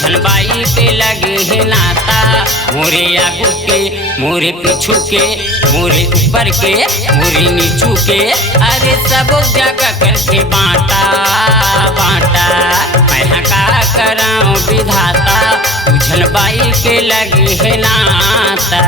बुझल बाई पे लगे है नाता। मोरे आगू के मोरे पीछू के मोरे ऊपर के मोरे नीचू के अरे सब जगह करके बांटा बांटा। मैं का कराऊं विधाता बुझल बाई के लगे है नाता।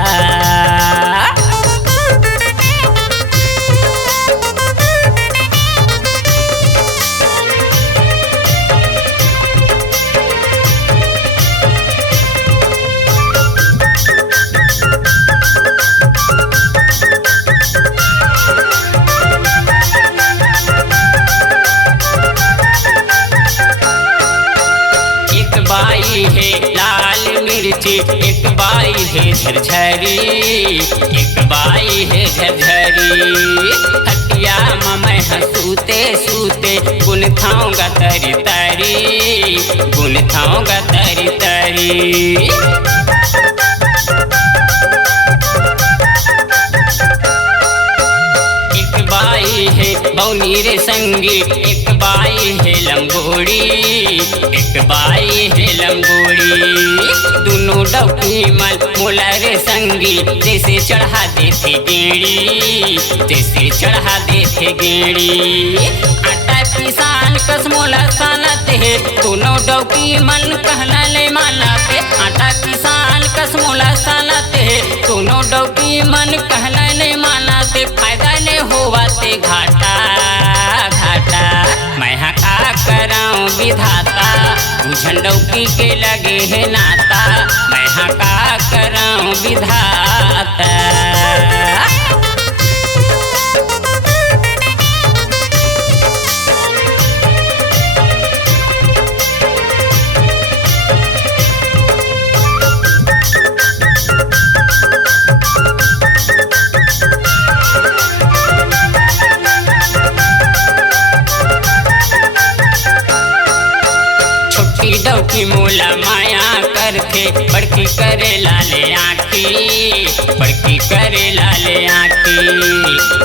बाई है लाल मिर्ची एक बाई है झरझरी एक बाई है झरझरी। हटिया मैं सूते सूते गुन खाऊंगा तरी तरी गुन खाऊंगा तरी तरी। बाई है बौनी रे संगी एक बाई है लंगोड़ी एक बाई है लंगोड़ी। दोनों डौकी मल मोला रे संगी जैसे चढ़ा देते गेड़ी जैसे चढ़ा देते गेड़ी। आटा किसान कस मोला सानत है दोनों डौकी मन कहना ले माना पे। आटा किसान कस मोला सानत है दोनों डौकी मन कहना ले माना पे। फायदा नहीं होवा ते घाटा घाटा। मैं का कराऊं विधाता बुझल डौकी के लगे है नाता। मैं का कराऊं विधाता। डौकी मोला माया करके बड़की करे लाले आँखी बड़की करे लाले आँखी।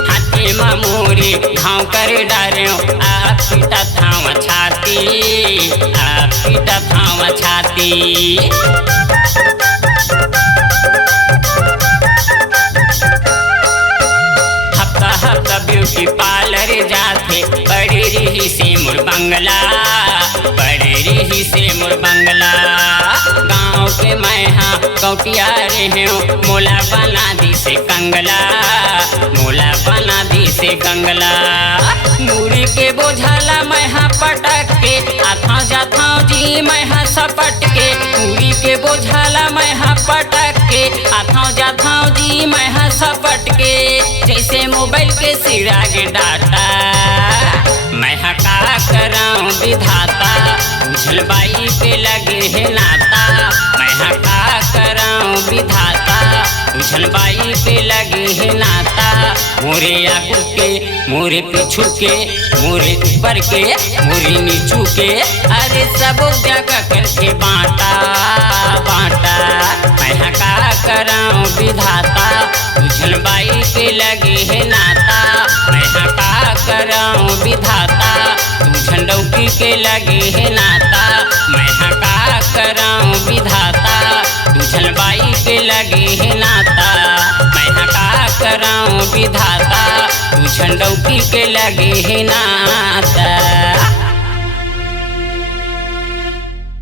हाथी मामूरी घाव कर डारे आप पीटा थावा छाती आप पीटा थावा छाती। हफ्ता हफ्ता ब्यूटी पार्लर जाते बड़ी रही से मोर बंगला बड़ी रही से मोर बंगला। गाँव के मैं हाँ कौटिया रहे मोला बना दी से कंगला मोला बना दी से कंगला। मूरी के बोझाला मैं हाँ पटक के आथा जाथा जी मैं हाँ सपट के। मूरी के बोझाला मैं हाँ पटक के आथा जाथा जी मैं हाँ सपट के। जैसे मोबाइल के सिरा के डाटा मैं का कराऊं विधाता बुझल बाई पे लगे है नाता। मैं का कराऊं विधाता बुझल बाई पे लगे है नाता। मोरे आगू के मोरे पीछू के मोरे ऊपर के मोरे नीचू के अरे सब जगह करके बांटा बांटा। मैं का कराऊं विधाता बुझल बाई पे लगे है नाता। मैं का कराऊं विधाता बुझल डौकी के लगे है नाता। मैं का कराऊं विधाता बुझल बाई के लगे है नाता। मैं का कराऊं विधाता बुझल डौकी के लगे है नाता।